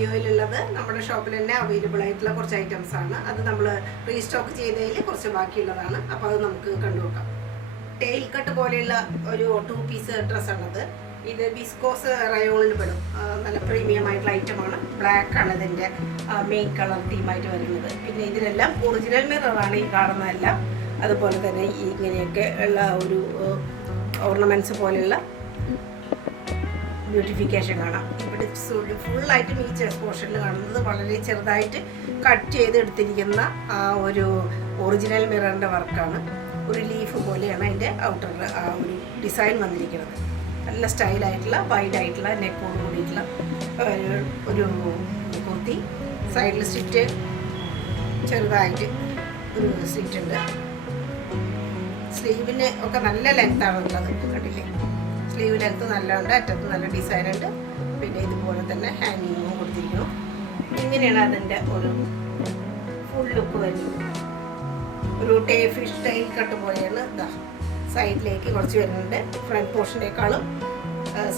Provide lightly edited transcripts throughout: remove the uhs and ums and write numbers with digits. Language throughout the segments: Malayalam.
വീഡിയോയിലുള്ളത് നമ്മുടെ ഷോപ്പിൽ തന്നെ അവൈലബിൾ ആയിട്ടുള്ള കുറച്ച് ഐറ്റംസ് ആണ്. അത് നമ്മൾ റീസ്റ്റോക്ക് ചെയ്തതിൽ കുറച്ച് ബാക്കിയുള്ളതാണ്. അപ്പോൾ അത് നമുക്ക് കണ്ടുനോക്കാം. ടെയിൽ കട്ട് പോലെയുള്ള ഒരു 2 പീസ് ഡ്രസ്സാണത്. ഇത് വിസ്കോസ് റയോണിൽ പെടും. നല്ല പ്രീമിയം ആയിട്ടുള്ള ഐറ്റമാണ്. ബ്ലാക്ക് ആണ് ഇതിൻ്റെ മെയിൻ കളർ തീമായിട്ട് വരുന്നത്. പിന്നെ ഇതിലെല്ലാം ഒറിജിനൽ മിററാണ് ഈ കാണുന്നതെല്ലാം. അതുപോലെ തന്നെ ഇങ്ങനെയൊക്കെ ഉള്ള ഒരു ഓർണമെൻറ്റ്സ് പോലെയുള്ള ബ്യൂട്ടിഫിക്കേഷൻ കാണാം. ഇവിടെ ഫുള്ളായിട്ടും ഈ ചെസ്റ്റ് പോർഷനിൽ കാണുന്നത് വളരെ ചെറുതായിട്ട് കട്ട് ചെയ്ത് എടുത്തിരിക്കുന്ന ആ ഒരു ഒറിജിനൽ മിററിൻ്റെ വർക്കാണ്. ഒരു ലീഫ് പോലെയാണ് അതിൻ്റെ ഔട്ടറിൽ ആ ഒരു ഡിസൈൻ വന്നിരിക്കുന്നത്. നല്ല സ്റ്റൈലായിട്ടുള്ള വൈഡായിട്ടുള്ള നെക്കോട് കൂടിയിട്ടുള്ള ഒരു കുർത്തി. സൈഡിൽ സ്റ്റിറ്റ് ചെറുതായിട്ട് ഒരു സ്റ്റിറ്റ് ഉണ്ട്. സ്ലീവിന് ഒക്കെ നല്ല ലെങ്ത്താണ് ഉള്ളത്. കണ്ടില്ലേ, സ്ലീവ് ലെങ്ത്ത് നല്ലതുണ്ട്. അറ്റത്ത് നല്ല ഡിസൈൻ ഉണ്ട്. പിന്നെ ഇതുപോലെ തന്നെ ഹാങ്ങിങ്ങും കൊടുത്തിരിക്കുന്നു. ഇങ്ങനെയാണ് അതിൻ്റെ ഒരു ഫുൾ ലുക്ക് വരുന്നത്. ഒരു ഫിഷ് ടൈൽ കട്ട് പോലെയാണ്. ഇതാ സൈഡിലേക്ക് കുറച്ച് വരുന്നുണ്ട്. ഫ്രണ്ട് പോർഷനേക്കാളും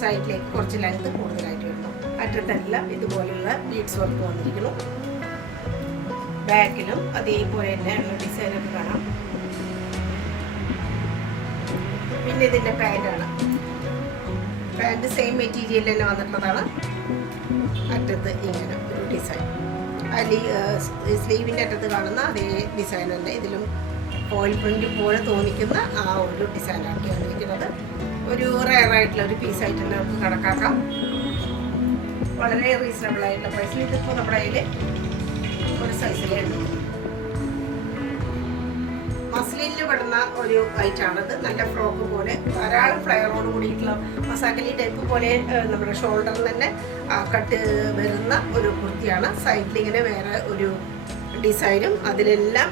സൈഡിലേക്ക് കുറച്ച് ലെങ്ത്ത് കൂടുതലായിട്ട് വരുന്നു. അറ്റത്തെല്ലാം ഇതുപോലെയുള്ള ബീഡ്സ് വർക്ക് വന്നിരിക്കുന്നു. ബാക്കിലും അതേപോലെ തന്നെയുള്ള ഡിസൈനൊക്കെ കാണാം. പിന്നെ ഇതിൻ്റെ പാൻറ്റാണ്. പാൻറ്റ് സെയിം മെറ്റീരിയൽ തന്നെ വന്നിട്ടുള്ളതാണ്. അറ്റത്ത് ഇങ്ങനെ ഒരു ഡിസൈൻ. അതിൽ സ്ലീവിൻ്റെ അറ്റത്ത് കാണുന്ന അതേ ഡിസൈൻ തന്നെ ഇതിലും ഓയിൽ പ്രിൻ്റ് പോലെ തോന്നിക്കുന്ന ആ ഒരു ഡിസൈനാക്കി വന്നിരിക്കുന്നത്. ഒരു റയറായിട്ടുള്ള ഒരു പീസായിട്ട് തന്നെ നമുക്ക് കണക്കാക്കാം. വളരെ റീസണബിൾ ആയിട്ടുള്ള പ്രൈസിൽ ഇതിപ്പോൾ നമ്മുടെ കയ്യിൽ ഒരു സൈസിലുണ്ട്. മസ്ലിനിൽ പെടുന്ന ഒരു ഐറ്റാണിത്. നല്ല ഫ്രോക്ക് പോലെ ധാരാളം ഫ്ലയറോട് കൂടിയിട്ടുള്ള മസാക്കലി ടൈപ്പ് പോലെ നമ്മുടെ ഷോൾഡറിൽ തന്നെ കട്ട് വരുന്ന ഒരു കുർത്തിയാണ്. സൈഡിൽ ഇങ്ങനെ വേറെ ഒരു ഡിസൈനും അതിലെല്ലാം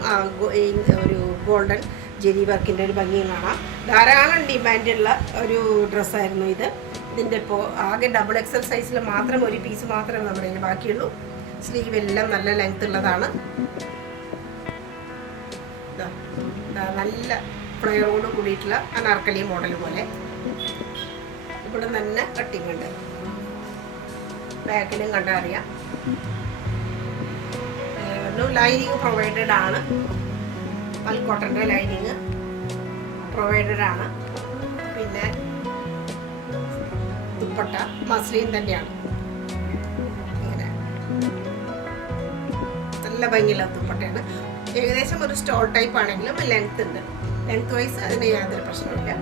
ഒരു ഗോൾഡൻ ജെരി വർക്കിൻ്റെ ഒരു ഭംഗിയും കാണാം. ധാരാളം ഡിമാൻഡുള്ള ഒരു ഡ്രസ്സായിരുന്നു ഇത്. ഇതിൻ്റെ ഇപ്പോൾ ആകെ XXL സൈസിൽ മാത്രം ഒരു പീസ് മാത്രമേ നമ്മുടെ കയ്യിൽ ബാക്കിയുള്ളൂ. സ്ലീവ് എല്ലാം നല്ല ലെങ്ത് ഉള്ളതാണ്. നല്ല ഫ്ലയറോട് കൂടിയിട്ടുള്ള അനാർക്കലി മോഡൽ പോലെ. ഇവിടെ തന്നെ കട്ടിങ് ഉണ്ട്. ബാക്കിലും കണ്ടാൽ അറിയാം. ലൈനിങ് പ്രൊവൈഡഡ് ആണ്. മൽക്കോട്ടൻ്റെ ലൈനിങ് പ്രൊവൈഡഡ് ആണ്. പിന്നെ ദുപ്പട്ട മസ്ലിൻ തന്നെയാണ്. ഇങ്ങനെ നല്ല ഭംഗിയുള്ള ദുപ്പട്ടയാണ്. ഏകദേശം ഒരു സ്റ്റോൾ ടൈപ്പ് ആണെങ്കിലും ലെങ്ത് ഉണ്ട്. ലെങ്ത് വൈസ് അതിന് യാതൊരു പ്രശ്നമില്ല.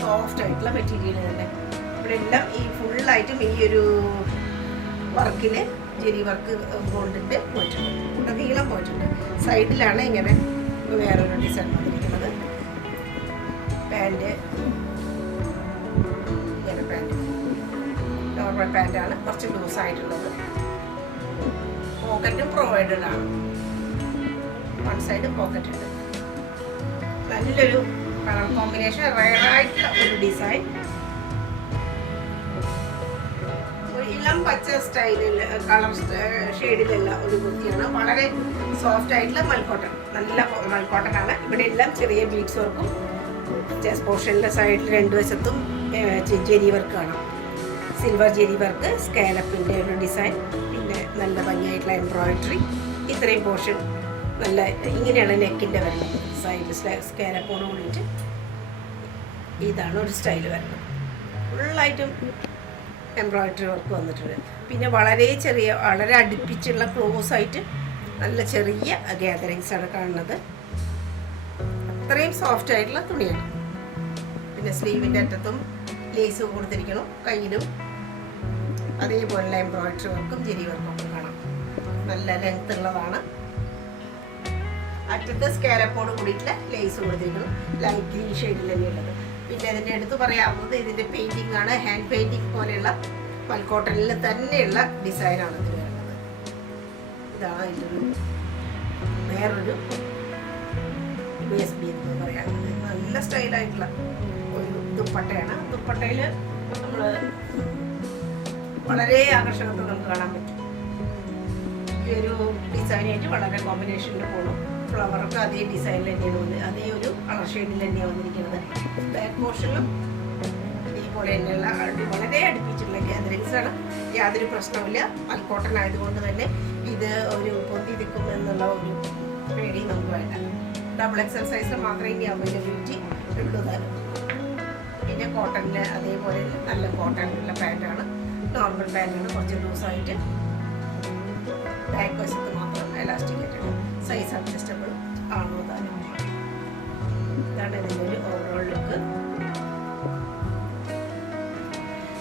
സോഫ്റ്റ് ആയിട്ടുള്ള മെറ്റീരിയൽ തന്നെ. ഇവിടെ എല്ലാം ഈ ഫുള്ളായിട്ടും ഈ ഒരു വർക്കിൽ ജെരി വർക്ക് കൊണ്ടിട്ട് പോയിട്ടുണ്ട്. ഇവിടെ നീളം പോയിട്ടുണ്ട്. സൈഡിലാണ് ഇങ്ങനെ വേറൊരു ഡിസൈൻ വന്നിരിക്കുന്നത്. പാൻറ്റ് ഇങ്ങനെ പാൻറ്റ് നോർമൽ പാൻറ്റാണ്. കുറച്ച് ലൂസായിട്ടുള്ളത്. പോക്കറ്റും പ്രൊവൈഡഡ് ആണ്. വൺ സൈഡ് പോക്കറ്റ് ഉണ്ട്. നല്ലൊരു കളർ കോമ്പിനേഷൻ, റയറായിട്ടുള്ള ഒരു ഡിസൈൻ. ഇളം പച്ച സ്റ്റൈലിൽ കളർ ഷെയ്ഡിലുള്ള ഒരു കുർത്തിയാണ്. വളരെ സോഫ്റ്റ് ആയിട്ടുള്ള മൽക്കോട്ടൺ. നല്ല മൽക്കോട്ടൺ ആണ്. ഇവിടെ എല്ലാം ചെറിയ ബീഡ്സ് വർക്കും ചെസ്റ്റ് പോർഷനിലെ സൈഡിൽ രണ്ട് വശത്തും ജെരി വർക്ക് കാണാം. സിൽവർ ജെരി വർക്ക്, സ്കാലപ്പിൻ്റെ ഒരു ഡിസൈൻ, പിന്നെ നല്ല ഭംഗിയായിട്ടുള്ള എംബ്രോയിഡറി. ഇത്രയും പോർഷൻ നല്ല ഇങ്ങനെയാണ് നെക്കിൻ്റെ വരുന്നത്. സൈഡ് സ്കാലപ്പോട് കൂടിയിട്ട് ഇതാണ് ഒരു സ്റ്റൈൽ വരുന്നത്. ഫുള്ളായിട്ടും എംബ്രോയിഡറി വർക്ക് വന്നിട്ടുണ്ട്. പിന്നെ വളരെ ചെറിയ, വളരെ അടുപ്പിച്ചുള്ള ക്ലോസ് ആയിട്ട് നല്ല ചെറിയ ഗ്യാതറിങ്സാണ് കാണുന്നത്. അത്രയും സോഫ്റ്റ് ആയിട്ടുള്ള തുണിയാണ്. പിന്നെ സ്ലീവിൻ്റെ അറ്റത്തും ലേസ് കൊടുത്തിരിക്കണം. കയ്യിലും അതേപോലെ എംബ്രോയിഡറി വർക്കും ജെരി വർക്കും ഒക്കെ കാണാം. നല്ല ലെങ്ത് ഉള്ളതാണ്. അറ്റത്ത് സ്കാലപ്പോട് കൂടിയിട്ടുള്ള ലേസ് കൊടുത്തിരിക്കണം. ലൈറ്റ് ഗ്രീൻ ഷെയ്ഡിൽ തന്നെയുള്ളത്. പിന്നെ അതിൻ്റെ അടുത്ത് പറയാവുന്നത് ഇതിൻ്റെ പെയിൻറ്റിംഗ് ആണ്. ഹാൻഡ് പെയിൻറ്റിങ് പോലെയുള്ള മൽക്കോട്ടണിൽ തന്നെയുള്ള ഡിസൈനാണ് ഇത് വരുന്നത്. ഇതാണ് ഇതിൻ്റെ വേറൊരു USB എന്ന് പറയാനുള്ളത്. നല്ല സ്റ്റൈലായിട്ടുള്ള ഒരു ദുപ്പട്ടയാണ്. ദുപ്പട്ടയിൽ നമ്മൾ വളരെ ആകർഷകത്വം നമുക്ക് കാണാൻ പറ്റും. ഈ ഒരു ഡിസൈനായിട്ട് വളരെ കോമ്പിനേഷനിൽ പോകണം. ഫ്ലവറൊക്കെ അതേ ഡിസൈനിൽ തന്നെയാണ് വന്നത്. അതേ ഒരു കളർ ഷെയ്ഡിൽ തന്നെയാണ് വന്നിരിക്കുന്നത്. ബാക്ക് പോർഷനിലും ഇതേപോലെ തന്നെയുള്ള വളരെ അടുപ്പിച്ചിട്ടുള്ള ഗ്യാതറിങ്സാണ് യാതൊരു പ്രശ്നവുമില്ല. മൽക്കോട്ടൺ ആയതുകൊണ്ട് തന്നെ ഇത് ഒരു പൊന്തി നിൽക്കും എന്നുള്ള ഒരു പേടി നമുക്ക് വേണ്ട. ഡബിൾ എക്സൽ സൈസ് മാത്രമേ ഇനി അവൈലബിലിറ്റി ഉള്ളൂ താനും. പിന്നെ കോട്ടണിൽ അതേപോലെ നല്ല കോട്ടണിലുള്ള പാൻറ്റാണ്, നോർമൽ പാൻറ്റാണ്, കുറച്ച് ലൂസായിട്ട് ബാക്ക് വശത്ത് മാത്രം എലാസ്റ്റിക്കേറ്റഡ്, സൈസ് അഡ്ജസ്റ്റബിൾ ആണുന്നതാണ്. ഇതാണ് ഇതിൻ്റെ ഒരു ഓവറോൾ ലുക്ക്.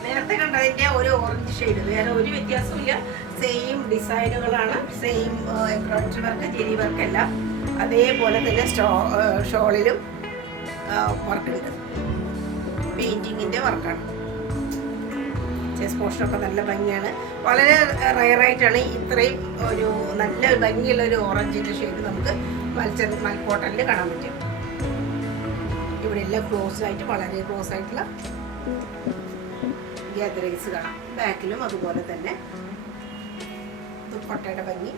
നേരത്തെ കണ്ടതിൻ്റെ ഒരു ഓറഞ്ച് ഷെയ്ഡ്, വേറെ ഒരു വ്യത്യാസമില്ല. സെയിം ഡിസൈനുകളാണ്, same embroidery work, zari work എല്ലാം അതേപോലെ തന്നെ ഷോളിലും വർക്ക് ഉണ്ട്. പെയിൻറ്റിങ്ങിൻ്റെ വർക്കാണ്. ചെസ്റ്റ് പോർഷനൊക്കെ നല്ല ഭംഗിയാണ്. വളരെ റയറായിട്ടാണ് ഇത്രയും ഒരു നല്ല ഭംഗിയുള്ള ഒരു ഓറഞ്ചിൻ്റെ ഷെയ്ഡ് നമുക്ക് മൽക്കോട്ടണിൽ കാണാൻ പറ്റും. ഇവിടെ എല്ലാം ക്ലോസ് ആയിട്ട്, വളരെ ക്ലോസ് ആയിട്ടുള്ള ഗ്യാദറിങ്സ് കാണാം. ബാക്കിലും അതുപോലെ തന്നെ ദുപ്പട്ടയുടെ ഭംഗി.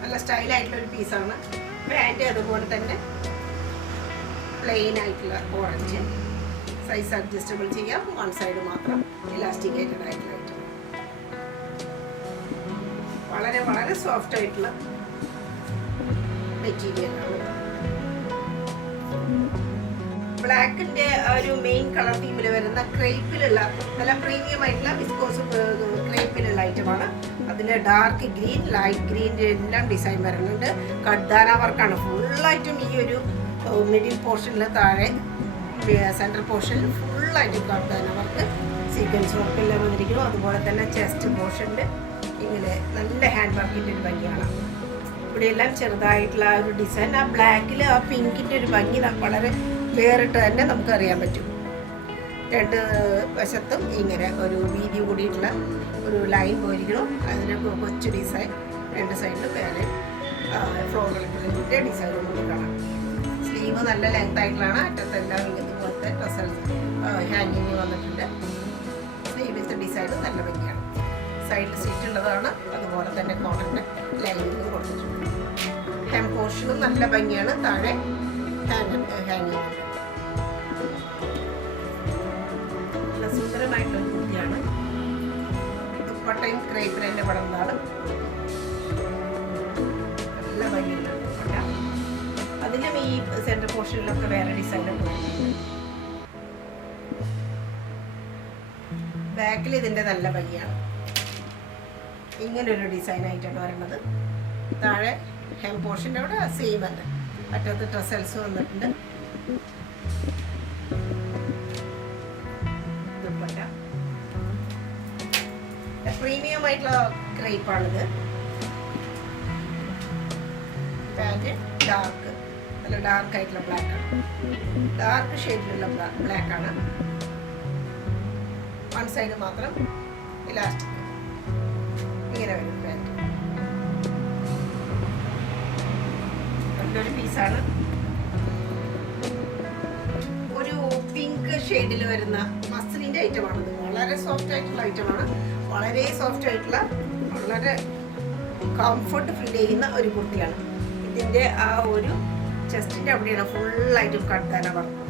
നല്ല സ്റ്റൈലായിട്ടുള്ള ഒരു പീസാണ്. പാൻറ്റ് അതുപോലെ തന്നെ പ്ലെയിൻ ആയിട്ടുള്ള ഓറഞ്ച്, സൈസ് അഡ്ജസ്റ്റബിൾ ചെയ്യാം. വൺ സൈഡ് മാത്രം ഇലാസ്റ്റിക്കേറ്റഡ് ആയിട്ടുള്ള ഐറ്റം. വളരെ വളരെ സോഫ്റ്റ് ആയിട്ടുള്ള മെറ്റീരിയലാണ്. ബ്ലാക്കിന്റെ ഒരു മെയിൻ കളർ തീമിൽ വരുന്ന ക്രേപ്പിലുള്ള നല്ല പ്രീമിയം ആയിട്ടുള്ള വിസ്കോസ് ക്രേപ്പിലുള്ള ഐറ്റമാണ്. അതിൽ ഡാർക്ക് ഗ്രീൻ, ലൈറ്റ് ഗ്രീൻ്റെ എല്ലാം ഡിസൈൻ വരുന്നുണ്ട്. കഡ്ദാന വർക്കാണ് ഫുള്ളായിട്ടും. ഈ ഒരു മിഡിൽ പോർഷനിൽ താഴെ സെൻട്രൽ പോർഷനിൽ ഫുള്ളായിട്ട് കഡ്ദാന വർക്ക്, സീക്വൻസ് വർക്ക് എല്ലാം വന്നിരിക്കുന്നു. അതുപോലെ തന്നെ ചെസ്റ്റ് പോർഷനിൽ ഇങ്ങനെ നല്ല ഹാൻഡ് വർക്കിൻ്റെ ഒരു ഭംഗിയാണ്. ഇവിടെയെല്ലാം ചെറുതായിട്ടുള്ള ഒരു ഡിസൈൻ. ആ ബ്ലാക്കിൽ ആ പിങ്കിൻ്റെ ഒരു ഭംഗി വളരെ വേറിട്ട് തന്നെ നമുക്കറിയാൻ പറ്റും. രണ്ട് വശത്തും ഇങ്ങനെ ഒരു വീതി കൂടിയിട്ടുള്ള ഒരു ലൈൻ പോയിരിക്കണം. അതിന് കൊച്ചു ഡിസൈൻ രണ്ട് സൈഡിലും വേറെ ഫ്ലോറൽ പ്രിന്റിൻ്റെ ഡിസൈൻ നമുക്ക് കാണാം. സ്ലീവ് നല്ല ലെങ്ത് ആയിട്ടുള്ളതാണ്. അറ്റത്തെല്ലാം ഇതുപോലത്തെ ഡ്രസ്സൽ ഹാങ്ങിങ് വന്നിട്ടുണ്ട്. സ്ലീവിൻ്റെ ഡിസൈൻ നല്ല ഭംഗിയാണ്. സൈഡിൽ സീറ്റ് ഉള്ളതാണ്. അതുപോലെ തന്നെ കോട്ടൻ്റെ ലൈനിങ് കൊടുത്തിട്ടുണ്ട്. ഹെം പോർഷനും നല്ല ഭംഗിയാണ്. താഴെ ഹാങ്ങിങ് ഉണ്ട്. നല്ല സുന്ദരമായിട്ടൊരു കുർത്തിയാണ്. ദുപ്പട്ടയും ക്രേപ്പിനെ പടർന്നാണ്. നല്ല ഭംഗിയുള്ള ദുപ്പട്ട. അതിലും ഈ സെൻട്രൽ പോർഷനിലൊക്കെ വേറെ ഡിസൈനൊക്കെ വരുന്നുണ്ട്. ബാക്കിൽ ഇതിൻ്റെ നല്ല ഭംഗിയാണ്. ഇങ്ങനൊരു ഡിസൈനായിട്ടാണ് വരുന്നത്. താഴെ ഹെം പോർഷൻ്റെ അവിടെ സെയിം തന്നെ. അറ്റത്ത് ട്രസൽസ് വന്നിട്ടുണ്ട്. ദുപ്പട്ട പ്രീമിയം ആയിട്ടുള്ള ക്രേപ്പാണിത്. പാൻറ് ഡാർക്ക്, നല്ല ഡാർക്ക് ആയിട്ടുള്ള ബ്ലാക്കാണ്. ഡാർക്ക് ഷെയ്ഡിലുള്ള ബ്ലാക്കാണ്. വൺ സൈഡ് മാത്രം ഇലാസ്റ്റിക് ഇങ്ങനെ വരും പാൻറ്. നല്ലൊരു പീസാണ്. ഒരു പിങ്ക് ഷെയ്ഡിൽ വരുന്ന മസ്ലിൻ്റെ ഐറ്റമാണിത്. വളരെ സോഫ്റ്റ് ആയിട്ടുള്ള ഐറ്റമാണ്. വളരെ സോഫ്റ്റ് ആയിട്ടുള്ള, വളരെ കംഫർട്ട് ഫീൽ ചെയ്യുന്ന ഒരു കുർത്തിയാണ്. ഇതിൻ്റെ ആ ഒരു ചെസ്റ്റിൻ്റെ അവിടെയാണ് ഫുള്ളായിട്ടും കഡ്ദാന വർക്ക്.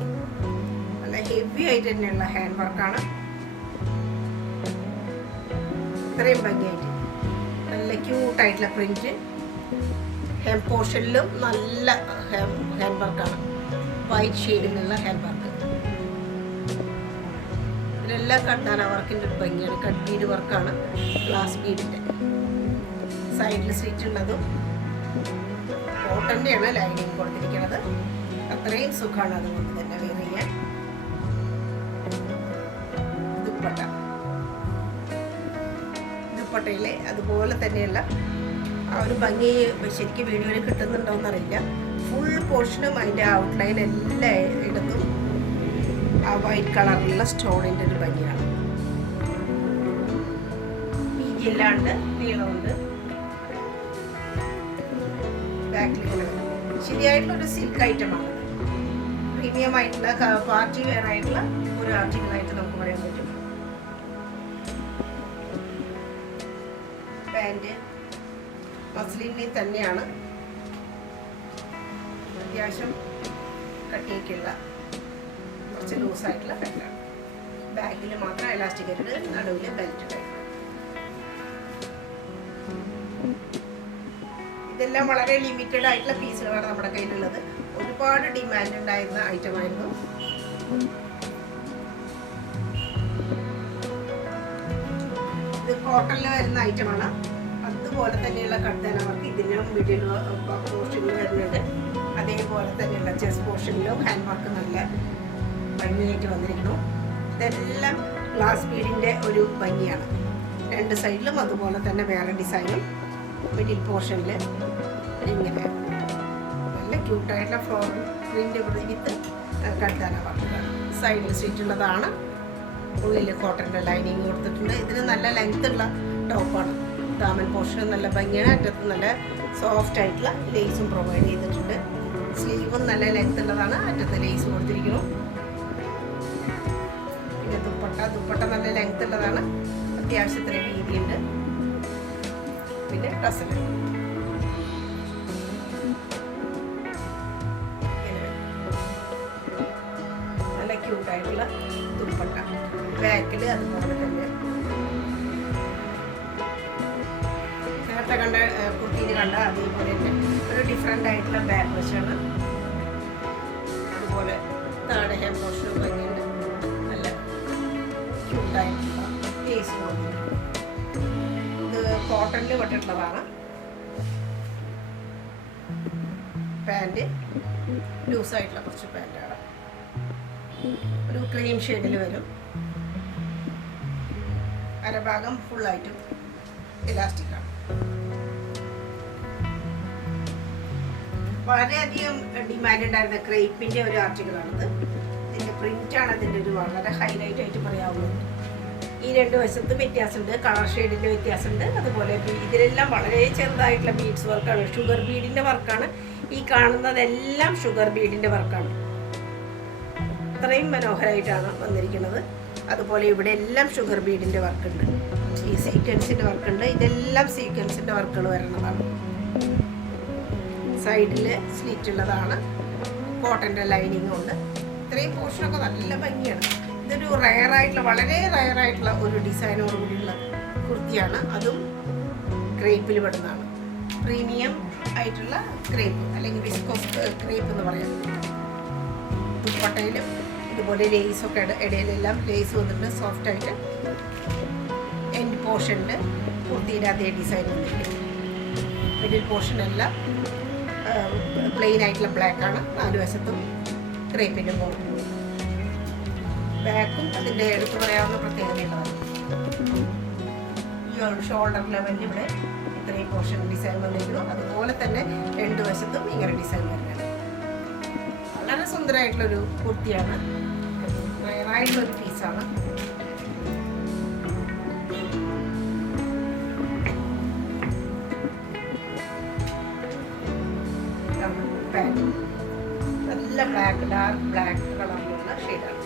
നല്ല ഹെവി ആയിട്ട് തന്നെയുള്ള ഹാൻഡ് വർക്കാണ്. ഇത്രയും ഭംഗിയായിട്ട് നല്ല ക്യൂട്ടായിട്ടുള്ള പ്രിൻറ്റ്. ഹെം പോർഷനിലും നല്ല ഹാൻഡ് വർക്കാണ്. വൈറ്റ് ഷെയ്ഡിലുള്ള ഹാൻഡ് വർക്ക്. ഇതിലെല്ലാം കഡ്ദാന വർക്കിൻ്റെ ഒരു ഭംഗിയാണ്. കട്ട് ബീഡ് വർക്കാണ്. ഗ്ലാസ് ബീഡിൻ്റെ സൈഡിൽ സ്റ്റിച്ച് ഉള്ളതും കോട്ടൻ്റെയാണ് ലൈനിങ് കൊടുത്തിരിക്കുന്നത്. അത്രയും സുഖമാണ് അതുകൊണ്ട് തന്നെ വെയർ ചെയ്യാൻ. ദുപ്പട്ട, ദുപ്പട്ടയിലെ അതുപോലെ തന്നെയുള്ള ആ ഒരു ഭംഗി ശരിക്കും വീഡിയോയിൽ കിട്ടുന്നുണ്ടോയെന്നറിയില്ല. ഫുൾ പോർഷനും അതിൻ്റെ ഔട്ട്ലൈൻ എല്ലായിടത്തും ആ വൈറ്റ് കളറിലുള്ള സ്റ്റോണിൻ്റെ ഒരു ഭംഗിയാണ്. വീതിയില്ലാണ്ട് നീളമുണ്ട്. ബാക്കിൽ ശരിയായിട്ടുള്ളൊരു സിൽക്ക് ഐറ്റമാണ്. പ്രീമിയം ആയിട്ടുള്ള പാർട്ടി വെയർ ആയിട്ടുള്ള ഒരു ആർട്ടിക്കിളായിട്ട് നമുക്ക് പറയാൻ പറ്റും. പാൻറ് മസ്ലിനിൽ തന്നെയാണ്. അത്യാവശ്യം കട്ടിയൊക്കെയുള്ള കുറച്ച് ലൂസായിട്ടുള്ള പാൻറ്റാണ്. ബാക്കിൽ മാത്രം എലാസ്റ്റിക് ആയിട്ട് നടുവിൽ ബെൽറ്റ് ടൈപ്പ്. ഇതെല്ലാം വളരെ ലിമിറ്റഡ് ആയിട്ടുള്ള പീസുകളാണ് നമ്മുടെ കയ്യിലുള്ളത്. ഒരുപാട് ഡിമാൻഡ് ഉണ്ടായിരുന്ന ഐറ്റമായിരുന്നു. ഇത് കോട്ടണിൽ വരുന്ന ഐറ്റമാണ്. അതുപോലെ തന്നെയുള്ള കട്ടൻ വർക്ക് ഇതിനും മിഡിൽ പോർഷനിൽ വരുന്നുണ്ട്. അതേപോലെ തന്നെയുള്ള ചെസ്റ്റ് പോർഷനിലും ഹാൻഡ് വർക്ക് നല്ല ഭംഗിയായിട്ട് വന്നിരിക്കുന്നു. ഇതെല്ലാം ഗ്ലാസ് ബീഡിൻ്റെ ഒരു ഭംഗിയാണ്. രണ്ട് സൈഡിലും അതുപോലെ തന്നെ വേറെ ഡിസൈനും മിഡിൽ പോർഷനിൽ ഇങ്ങനെ നല്ല ക്യൂട്ടായിട്ടുള്ള ഫ്ലോറൽ പ്രിൻ്റ് വിത്ത് കട്ടാന വർക്കാണ്. സൈഡിൽ സ്റ്റിച്ചുള്ളതാണ്. ഉള്ളിൽ കോട്ടൻ്റെ ലൈനിങ് കൊടുത്തിട്ടുണ്ട്. ഇതിന് നല്ല ലെങ്ത് ഉള്ള ടോപ്പാണ്. ദാമൻ പോർഷൻ നല്ല ഭംഗിയാണ്. അറ്റത്ത് നല്ല സോഫ്റ്റ് ആയിട്ടുള്ള ലേസും പ്രൊവൈഡ് ചെയ്തിട്ടുണ്ട്. സ്ലീവും നല്ല ലെങ്ത് ഉള്ളതാണ്. അറ്റത്ത് ലേസ് കൊടുത്തിരിക്കുന്നു. പിന്നെ ദുപ്പട്ട നല്ല ലെങ്ത് ഉള്ളതാണ്. അത്യാവശ്യത്തിന് വീതിയുണ്ട്. പിന്നെ ടസൽ നല്ല ക്യൂട്ടായിട്ടുള്ള ദുപ്പട്ട. ബാക്കിൽ അതുപോലെ തന്നെ നേരത്തെ കണ്ട കുർത്തിയിൽ കണ്ട അതേപോലെ തന്നെ ഒരു ഡിഫറെൻ്റ് ആയിട്ടുള്ള ബാക്ക് വശമാണ്. അതുപോലെ താഴെ ഹെം പോർഷൻ ഭംഗിയുണ്ട്. നല്ല ക്യൂട്ടായിട്ടുള്ള കേസ് തോന്നുന്നു. ഇത് കോട്ടണിൽ പെട്ടിട്ടുള്ളതാണ്. പാൻറ് ലൂസായിട്ടുള്ള കുറച്ച് പാൻറ്റാണ്. ഒരു ക്രീം ഷെയ്ഡിൽ വരും. അരഭാഗം ഫുള്ളായിട്ടും ഇലാസ്റ്റിക്കാണ്. വളരെയധികം ഡിമാൻഡ് ഉണ്ടായിരുന്ന ക്രേപ്പിൻ്റെ ഒരു ആർട്ടിക്കിളാണിത്. ഇതിൻ്റെ പ്രിൻ്റാണ് അതിൻ്റെ ഒരു വളരെ ഹൈലൈറ്റ് ആയിട്ട് പറയാവുന്നത്. ഈ രണ്ട് വശത്ത് വ്യത്യാസമുണ്ട്. കളർ ഷെയ്ഡിൻ്റെ വ്യത്യാസമുണ്ട്. അതുപോലെ ഇതിലെല്ലാം വളരെ ചെറുതായിട്ടുള്ള ബീഡ്സ് വർക്കാണ്. ഷുഗർ ബീഡിൻ്റെ വർക്കാണ്. ഈ കാണുന്നതെല്ലാം ഷുഗർ ബീഡിൻ്റെ വർക്കാണ്. അത്രയും മനോഹരമായിട്ടാണ് വന്നിരിക്കുന്നത്. അതുപോലെ ഇവിടെ എല്ലാം ഷുഗർ ബീഡിൻ്റെ വർക്കുണ്ട്. ഈ സീക്വൻസിൻ്റെ വർക്കുണ്ട്. ഇതെല്ലാം സീക്വൻസിൻ്റെ വർക്കുകൾ വരുന്നതാണ്. സൈഡിൽ സ്ലിറ്റ് ഉള്ളതാണ്. കോട്ടൻ്റെ ലൈനിങ്ങും ഉണ്ട്. ഇത്രയും പോർഷനൊക്കെ നല്ല ഭംഗിയാണ്. ഇതൊരു റയറായിട്ടുള്ള വളരെ റയറായിട്ടുള്ള ഒരു ഡിസൈനോട് കൂടിയുള്ള കുർത്തിയാണ്. അതും ക്രേപ്പിൽ പെടുന്നതാണ്. പ്രീമിയം ആയിട്ടുള്ള ക്രേപ്പ് അല്ലെങ്കിൽ വിസ്കോസ് ക്രേപ്പ് എന്ന് പറയാം. ദുപ്പട്ടയിലും ഇതുപോലെ ലേസൊക്കെ ഇടയിലെല്ലാം ലേസ് വന്നിട്ട് സോഫ്റ്റായിട്ട് എൻഡ് പോർഷനിൽ കുർത്തിയുടെ അതേ ഡിസൈൻ വന്നിട്ട് മിഡിൽ പോർഷനെല്ലാം പ്ലെയിൻ ആയിട്ടുള്ള ബ്ലാക്കാണ്. 4 വശത്തും ക്രേപ്പിൻ്റെ ബോർഡർ. ബാക്കും അതിൻ്റെ എടുത്തു പറയാവുന്ന പ്രത്യേകതയുള്ളതാണ്. ഈ ഷോൾഡർ ലെവലിൽ ഇവിടെ ഇത്രയും പോർഷൻ ഡിസൈൻ വന്നിരിക്കുന്നു. അതുപോലെ തന്നെ 2 വശത്തും ഇങ്ങനെ ഡിസൈൻ വരുന്നത്. വളരെ സുന്ദരമായിട്ടുള്ളൊരു കുർത്തിയാണ്. റയറായിട്ടുള്ളൊരു പീസാണ്. നല്ല ബ്ലാക്ക് ഡാർക്ക് ബ്ലാക്ക് കളറിലുള്ള ഷെയ്ഡാണ്.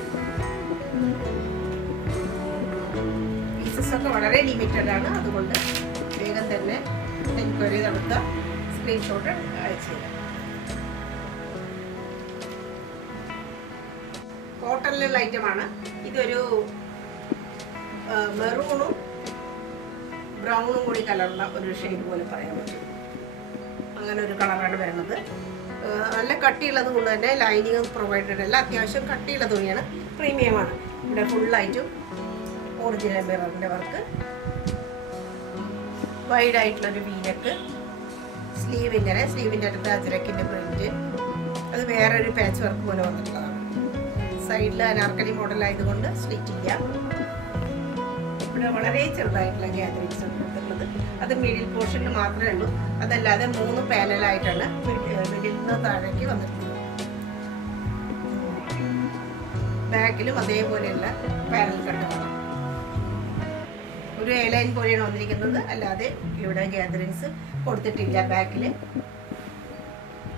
പീസസ് ഒക്കെ വളരെ ലിമിറ്റഡ് ആണ്. അതുകൊണ്ട് വേഗം തന്നെ എൻക്വയറി നടത്തുക. സ്ക്രീൻഷോട്ട് അയച്ചു തരാം. കോട്ടണിലുള്ള ഐറ്റമാണ്. ഇതൊരു മെറൂണും ബ്രൗണും കൂടി കലർന്ന ഒരു ഷെയ്ഡ് പോലെ പറയാൻ പറ്റും. അങ്ങനെ ഒരു കളറാണ് വരുന്നത്. നല്ല കട്ടിയുള്ളത് കൊണ്ട് തന്നെ ലൈനിങ് പ്രൊവൈഡഡ് അല്ല. അത്യാവശ്യം കട്ടിയുള്ള തുണിയാണ്. പ്രീമിയമാണ്. ഇവിടെ ഫുള്ളായിട്ടും ഒറിജിനൽ മിററിൻ്റെ വർക്ക്. വൈഡായിട്ടുള്ളൊരു വീനക്ക്. സ്ലീവിൻ്റെ അടുത്ത് അജ്രക്കിൻ്റെ പ്രിൻറ്റ്. അത് വേറൊരു പാച്ച് വർക്ക് പോലെ വന്നിട്ടുള്ളതാണ്. സൈഡിൽ അനാർക്കലി മോഡലായതുകൊണ്ട് സ്ലിറ്റ് ഇല്ല. ഇവിടെ വളരെ ചെറുതായിട്ടുള്ള ഗ്യാദറിങ്സ് കൊടുത്തിട്ടുള്ളത്. അത് മിഡിൽ പോർഷനിൽ മാത്രമേ ഉള്ളൂ. അതല്ലാതെ 3 പാനലായിട്ടാണ് മിഡിൽ നിന്ന് താഴേക്ക് വന്നിട്ടുള്ളത്. ബാക്കിലും അതേപോലെയുള്ള പാനൽ കട്ടുകളാണ്. ഒരു എ ലൈൻ പോലെയാണ് വന്നിരിക്കുന്നത്. അല്ലാതെ ഇവിടെ ഗ്യാദറിങ്സ് കൊടുത്തിട്ടില്ല. ബാക്കിൽ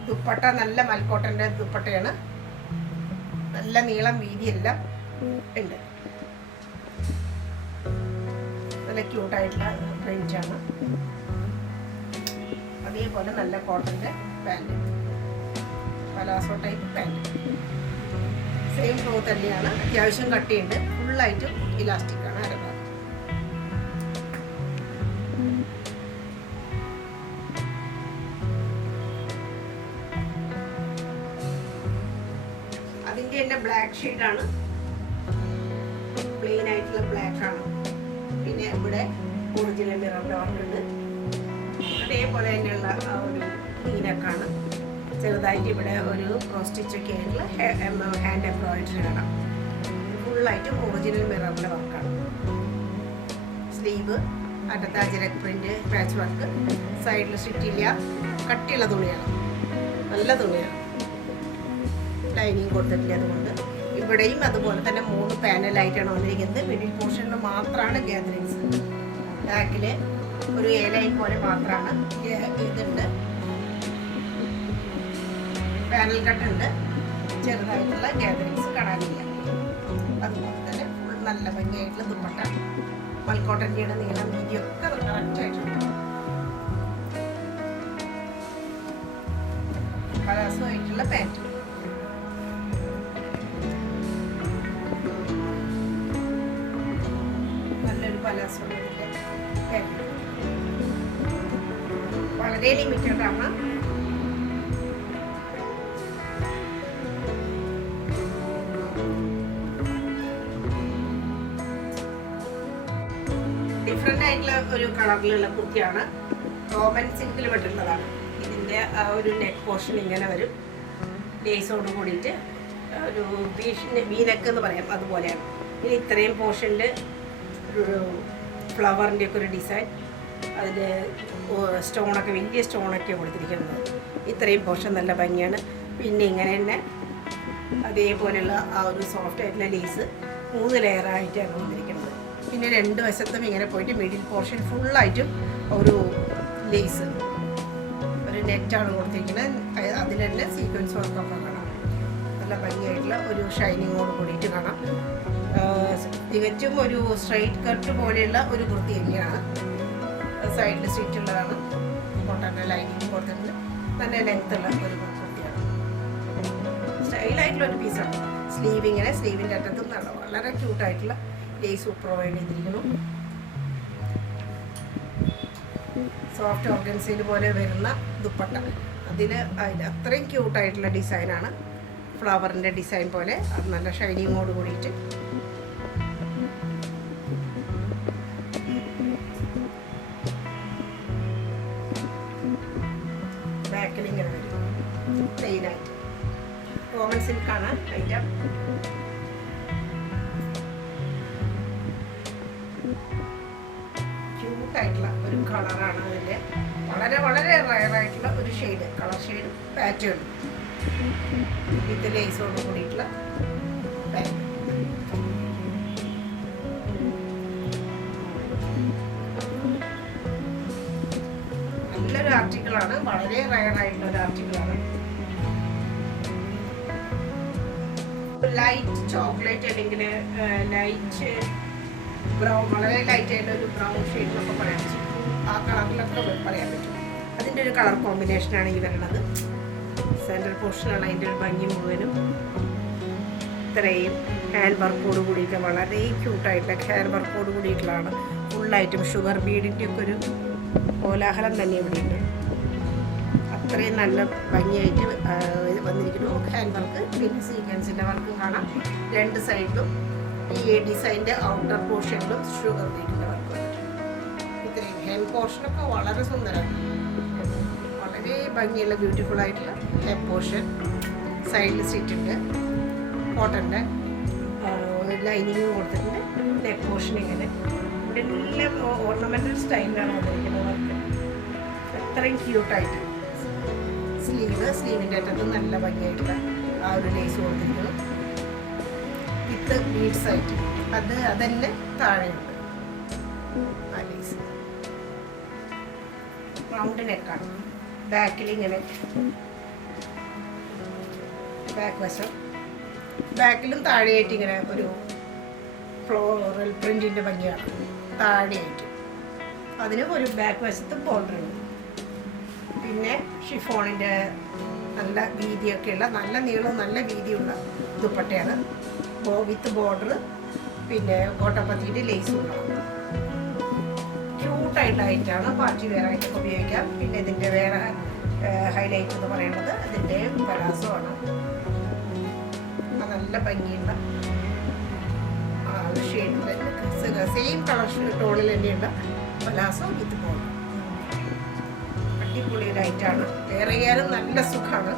ദുപ്പട്ട നല്ല മൽക്കോട്ടൻ്റെ ദുപ്പട്ടയാണ്. നല്ല നീളം വീതിയെല്ലാം ഉണ്ട്. നല്ല ക്യൂട്ടായിട്ടുള്ള പ്രിൻ്റാണ്. അതേപോലെ നല്ല കോട്ടൻ്റെ pant, palazzo type pant. Same cloth തന്നെയാണ്, അത്യാവശ്യം കട്ടിയുണ്ട്, ഫുള്ളായിട്ടും ഇലാസ്റ്റിക് ആണ് അരഭാഗം. അതിൻ്റെ തന്നെ ബ്ലാക്ക് ഷെയ്ഡാണ്, പ്ലെയിൻ ആയിട്ടുള്ള ബ്ലാക്ക് ആണ്. പിന്നെ ഇവിടെ ഒറിജിനൽ മിറർ വർക്ക് ഉണ്ട്, അതേപോലെ തന്നെയുള്ള ആ ഒരു നീനക്കാണ്. ചെറുതായിട്ട് ഇവിടെ ഒരു ക്രോസ് സ്റ്റിച്ചൊക്കെ ആയിട്ടുള്ള ഹാൻഡ് എംബ്രോയിഡറി കാണാം. ഫുള്ളായിട്ടും ഒറിജിനൽ മിററിൻ്റെ വർക്കാണ്. സ്ലീവ് അറ്റത്ത് അജരക് പ്രിന്റ് പാച്ച് വർക്ക്, സൈഡിൽ സ്റ്റിച്ചില്ല, കട്ടിയുള്ള തുണിയാണ്, നല്ല തുണിയാണ്, ലൈനിങ് കൊടുത്തിട്ടില്ല. അതുകൊണ്ട് ഇവിടെയും അതുപോലെ തന്നെ 3 പാനലായിട്ടാണ് വന്നിരിക്കുന്നത്. മിഡിൽ പോർഷനിൽ മാത്രമാണ് ഗ്യാദറിങ്സ്, ബാക്കിൽ ഒരു എ ലൈൻ പോലെ മാത്രമാണ് ഇതുണ്ട്. പാനൽ കട്ടുണ്ട്, ചെറുതായിട്ടുള്ള ഗ്യാദറിങ്സ് കാണാനില്ല. അതുപോലെ തന്നെ ഫുൾ നല്ല ഭംഗിയായിട്ടുള്ള ദുപ്പട്ട, മൽക്കോട്ടൻ്റെ നീളം വീതിയൊക്കെ കറക്റ്റായിട്ടുണ്ട്. പലാസമായിട്ടുള്ള പാൻറ്റ്, നല്ലൊരു പലാസോ പാൻറ്റ്, വളരെ ലിമിറ്റഡ് ആണ്. ഡിഫറെൻ്റ് ആയിട്ടുള്ള ഒരു കളറിലുള്ള കുർത്തിയാണ്, റോമൻ സിൽക്കിൽ പെട്ടിട്ടുള്ളതാണ്. ഇതിൻ്റെ ആ ഒരു നെക്ക് പോർഷൻ ഇങ്ങനെ വരും, ലേസോട് കൂടിയിട്ട് ഒരു വീനക്ക് എന്ന് പറയാം, അതുപോലെയാണ്. ഇനി ഇത്രയും പോർഷനിൽ ഒരു ഫ്ലവറിൻ്റെ ഒക്കെ ഒരു ഡിസൈൻ, അതിൽ സ്റ്റോണൊക്കെ വലിയ സ്റ്റോണൊക്കെ കൊടുത്തിരിക്കുന്നത്. ഇത്രയും പോർഷൻ നല്ല ഭംഗിയാണ്. പിന്നെ ഇങ്ങനെ തന്നെ അതേപോലെയുള്ള ആ ഒരു സോഫ്റ്റ് ആയിട്ടുള്ള ലേസ് 3 ലെയറായിട്ടാണ് വന്നിരിക്കുന്നത്. പിന്നെ 2 വശത്തും ഇങ്ങനെ പോയിട്ട് മിഡിൽ പോർഷൻ ഫുള്ളായിട്ടും ഒരു ലേസ്, ഒരു നെറ്റാണ് കൊടുത്തിരിക്കുന്നത്. അതിൽ തന്നെ സീക്വൻസ് വർക്കൊക്കെ കാണാം. നല്ല ഭംഗിയായിട്ടുള്ള ഒരു ഷൈനിങ്ങോട് കൂടിയിട്ട് കാണാം. തികച്ചും ഒരു സ്ട്രൈറ്റ് കട്ട് പോലെയുള്ള ഒരു കുർത്തി തന്നെയാണ്. സൈഡിൽ സ്റ്റിച്ചുള്ളതാണ്, കോട്ടൻ്റെ ലൈനിങ് കൊടുത്തിട്ടുണ്ട്. നല്ല ലെങ്ത്തുള്ള ഒരു കുർത്തിയാണ്, സ്റ്റൈലായിട്ടുള്ള ഒരു പീസാണ്. സ്ലീവ് ഇങ്ങനെ, സ്ലീവിൻ്റെ അറ്റത്തും വളരെ ക്യൂട്ടായിട്ടുള്ള ലേസ് പ്രൊവൈഡ് ചെയ്തിരിക്കുന്നു. സോഫ്റ്റ് ഓർഗൻസയിൽ പോലെ വരുന്ന ദുപ്പട്ട, അതിൽ അത്രയും ക്യൂട്ടായിട്ടുള്ള ഡിസൈനാണ്. ഫ്ലവറിൻ്റെ ഡിസൈൻ പോലെ അത് നല്ല ഷൈനിങ്ങോട് കൂടിയിട്ട്. ബാക്കിൽ ഇങ്ങനെ വരും പ്ലെയിനായിട്ട്. Roman സിൽക്കാണ് item. ക്യൂട്ടായിട്ടുള്ള ഒരു കളറാണ് അതിൻ്റെ, വളരെ വളരെ റയറായിട്ടുള്ള ഒരു shade, colour shade pattern with ലേസോട് കൂടിയിട്ടുള്ള പാറ്റേൺ. നല്ലൊരു ആർട്ടിക്കിളാണ്, വളരെ റയറായിട്ടുള്ള ഒരു ആർട്ടിക്കിളാണ്. ലൈറ്റ് ചോക്ലേറ്റ് അല്ലെങ്കിൽ ലൈറ്റ് ബ്രൗൺ, വളരെ ലൈറ്റ് ആയിട്ട് ഒരു ബ്രൗൺ ഷെയ്ഡ് എന്നൊക്കെ പറയാൻ പറ്റും. ആ കളറിലൊക്കെ പറയാൻ പറ്റും. അതിൻ്റെ ഒരു കളർ കോമ്പിനേഷനാണ് ഈ വരുന്നത്. സെൻട്രൽ പോർഷനാണ് അതിൻ്റെ ഒരു ഭംഗി മുഴുവനും. ഇത്രയും ഹാൻഡ് വർക്കോട് കൂടിയിട്ട് വളരെ ക്യൂട്ടായിട്ടുള്ള ഹാൻഡ് വർക്കോട് കൂടിയിട്ടുള്ളതാണ്. ഫുള്ളായിട്ടും ഷുഗർ ബീഡിൻ്റെ ഒക്കെ ഒരു കോലാഹലം തന്നെ ഇവിടെയുണ്ട്. അത്രയും നല്ല ഭംഗിയായിട്ട് വന്നിരിക്കുന്നു ഹാൻഡ് വർക്ക്. പിന്നെ സീക്വൻസിൻ്റെ വർക്ക് കാണാം 2 സൈഡിലും. ഈ ഡിസൈൻ്റെ ഔട്ടർ പോർഷനിലും ഷുഗർ ബീഡിൻ്റെ വർക്ക്. ഇത്രയും ഹാൻഡ് പോർഷനൊക്കെ വളരെ സുന്ദരമാണ്, വളരെ ഭംഗിയുള്ള ബ്യൂട്ടിഫുൾ ആയിട്ടുള്ള നെക്ക് പോർഷൻ. സൈഡിൽ സ്റ്റിച്ചുണ്ട്, കോട്ടൻ്റെ ലൈനിങ് കൊടുത്തിട്ടുണ്ട്. നെക്ക് പോർഷൻ ഇങ്ങനെ ഇവിടെ എല്ലാം ഓർണമെൻ്റൽ സ്റ്റൈലിലാണ് വന്നിരിക്കുന്നത് വർക്ക്. അത്രയും ക്യൂട്ടായിട്ട്. സ്ലീവിൻ്റെ അറ്റത്ത് നല്ല ഭംഗിയായിട്ടുള്ള ആ ഒരു ലേസ് കൊടുത്തിരിക്കുന്നു വിത്ത് ബീഡ്സ് ആയിട്ട്. അതന്നെ താഴെയുണ്ട് ആ ലേസ്. റൗണ്ട് നെക്കാണ്. ബാക്കിൽ ഇങ്ങനെ ബാക്ക് വശം, ബാക്കിലും താഴെയായിട്ട് ഇങ്ങനെ ഒരു ഫ്ലോറൽ പ്രിന്റിൻ്റെ ഭംഗിയാണ് താഴെയായിട്ട്. അതിന് ഒരു ബാക്ക് വശത്ത് ബോർഡർ ഉണ്ട്. പിന്നെ ഷിഫോണിൻ്റെ നല്ല വീതിയൊക്കെയുള്ള നല്ല നീളവും നല്ല വീതിയുള്ള ദുപ്പട്ടയാണ്. വിത്ത് ബോർഡർ, പിന്നെ കോട്ടൺ പത്തിയിട്ട് ലേസും ഉണ്ടാവും. ക്യൂട്ടായിട്ടുള്ള ഐറ്റാണ്, പാർട്ടി വെയർ ആയിട്ടൊക്കെ ഉപയോഗിക്കാം. പിന്നെ ഇതിൻ്റെ വേറെ ഹൈലൈറ്റ് എന്ന് പറയുന്നത് ഇതിൻ്റെ പലാസോ ആണ്. നല്ല ഭംഗിയുള്ള ഷെയ്ഡിൽ സെയിം കളർ ടോണിൽ തന്നെയുള്ള പലാസോ വിത്ത് ബോർഡർ. അടിപൊളി ലൈറ്റാണ്, വെയർ ചെയ്യാനും നല്ല സുഖമാണ്.